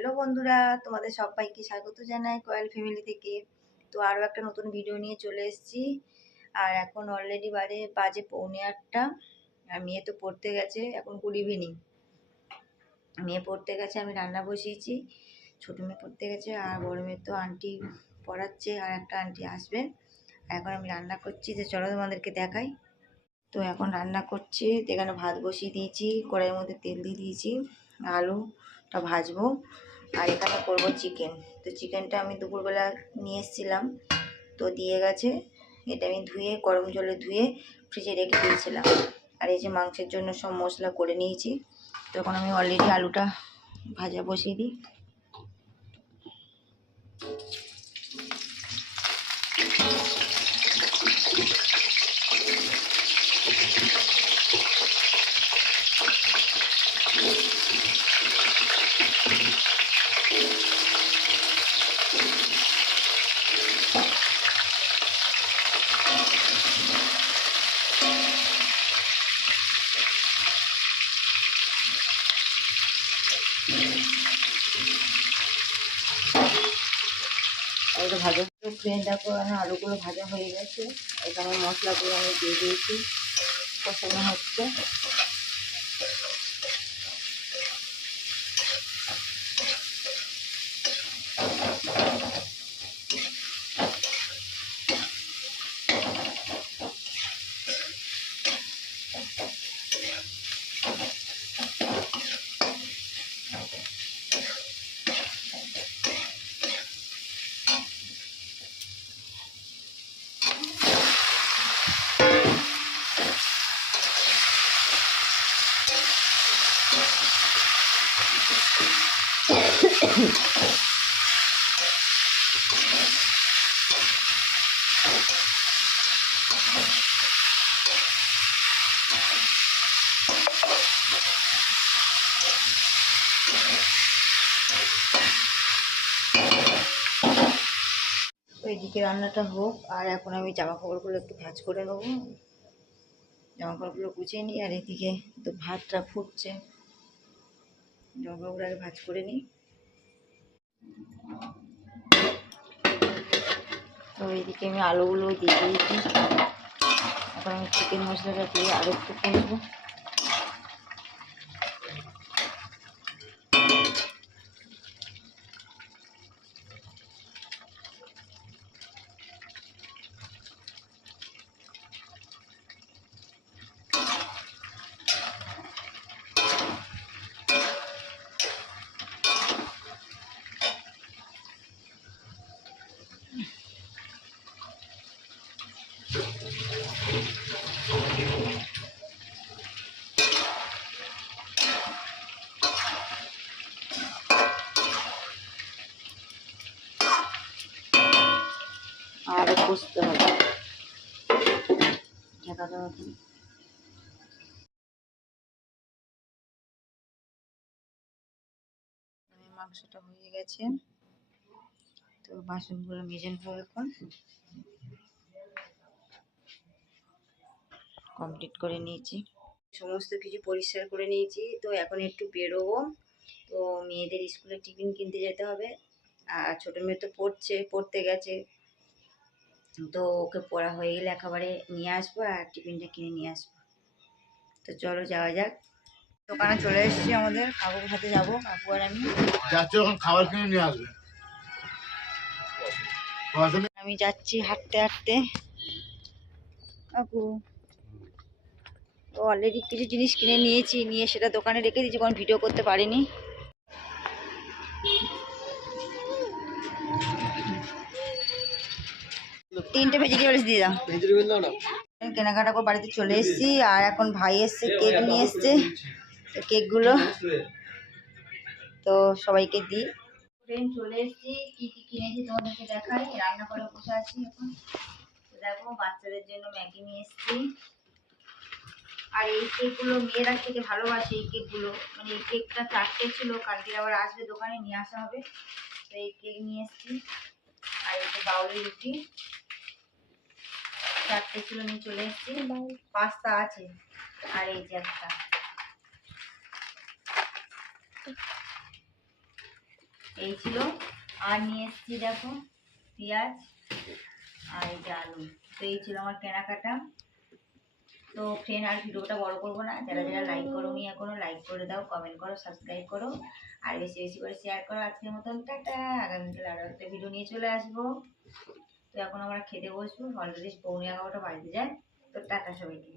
Hello বন্ধুরা, তোমাদের সবাইকে স্বাগত জানাই কয়েল ফ্যামিলি থেকে। তো আরও একটা নতুন ভিডিও নিয়ে চলে এসেছি। আর এখন অলরেডি বাজে বাজে পৌনে আটটা। আর মেয়ে তো পড়তে গেছে, এখন গুড ইভিনিং মেয়ে পড়তে গেছে, আমি রান্না বসিয়েছি। ছোটো মেয়ে পড়তে গেছে, আর বড় মেয়ে তো আন্টি পড়াচ্ছে, আর একটা আন্টি আসবেন এখন আমি রান্না করছি, তো চলো তোমাদেরকে দেখাই। তো এখন রান্না করছি এখানে ভাত বসিয়ে দিয়েছি, কড়াইয়ের মধ্যে তেল দিয়ে দিয়েছি, আলুটা ভাজবো। আর এখানে করব চিকেন। তো চিকেনটা আমি দুপুরবেলা নিয়ে এসেছিলাম। তো দিয়ে গেছে। এটা আমি ধুয়ে, গরম জলে ধুয়ে ফ্রিজে রেখে দিয়েছিলাম। আর এই যে মাংসের জন্য সব মশলা করে নিয়েছি। তখন আমি অলরেডি আলুটা ভাজা বসিয়ে দিই। আলুটা ভাজা তো ফ্রেন্ড এখানে আলুগুলো ভাজা হয়ে গেছে। এখানে মশলাগুলো আমি দিয়ে দিয়েছি। কষানো হচ্ছে। এদিকে রান্নাটা হোক, আর এখন আমি জামা কাপড়গুলো একটু ভাজ করে নেব। জামা কাপড়গুলো গুছিয়ে নিই, আর এদিকে তো ভাতটা ফুটছে। জামা কাপড়গুলো আগে ভাজ করে নিই। তো এদিকে আমি আলুগুলো দিয়ে দিয়েছি। এখন আমি চিকেন মশলাটা দিয়ে আলু একটু কষবো। আরও কষতে হবে। ঢাকা দেওয়া মাংসটা হয়ে গেছে। তো বাসনগুলো মেজে নেব এখন। কমপ্লিট করে নিয়েছি। সমস্ত কিছু পরিষ্কার করে নিয়েছি। তো এখন একটু বেরোবো। তো মেয়েদের স্কুলে টিফিন কিনতে যেতে হবে। আর ছোটো মেয়ে তো পড়ছে পড়তে গেছে। তো ওকে পড়া হয়ে গেলে একেবারে নিয়ে আসব আর টিফিনটা কিনে নিয়ে আসব। তো চলো যাওয়া যাক। দোকানে চলে এসেছি আমাদের। কাকুর হাতে যাব। কাকু আর আমি। খাবার কিনে নিয়ে আসবে। আমি যাচ্ছি হাঁটতে হাঁটতে। কাকু। তো অলরেডি কিছু জিনিস কিনে নিয়েছি, নিয়ে সেটা দোকানে রেখে দিয়েছি, কোনো ভিডিও করতে পারিনি। তিনটে ভেজিটেবলস দিয়ে দাও। কেনাকাটা করে বাড়িতে চলে এসেছি, আর এখন ভাই এসছে কেক নিয়ে এসছে। তো কেকগুলো তো সবাইকে দিই। ফ্রেন্ড চলে এসেছি, কি কি কিনেছি তোমাদেরকে দেখাই। রান্না করে বসে আছি এখন। দেখো, বাচ্চাদের জন্য ম্যাগি নিয়ে এসেছি। আর এই কেকগুলো মেয়েরা খেতে ভালোবাসে এই কেকগুলো। মানে এই কেকটা চারটে ছিল কালকে আবার আসবে দোকানে নিয়ে আসা হবে। তো এই কেক নিয়ে এসেছি। আর এই যে বাউলি রুটি। চারটে ছিল নিয়ে চলে এসেছি। পাস্তা আছে। আর এই যে একটা। এই ছিল। আর নিয়ে এসেছি দেখো পেঁয়াজ। আর এই যে আলু। তো এই ছিল আমার কেনাকাটা। তো ফ্রেন্ড আর ভিডিওটা বড় করব না। যারা যারা লাইক করো নি এখনও লাইক করে দাও কমেন্ট করো সাবস্ক্রাইব করো। আর বেশি বেশি করে শেয়ার করো। আজকের মতন টাটা। আগামীকাল আরও একটা ভিডিও নিয়ে চলে আসব। তো এখন আমরা খেতে বসবো। অলরেডি পৌনে এগারোটা বাড়িতে যায়। তো টাটা সবাইকে।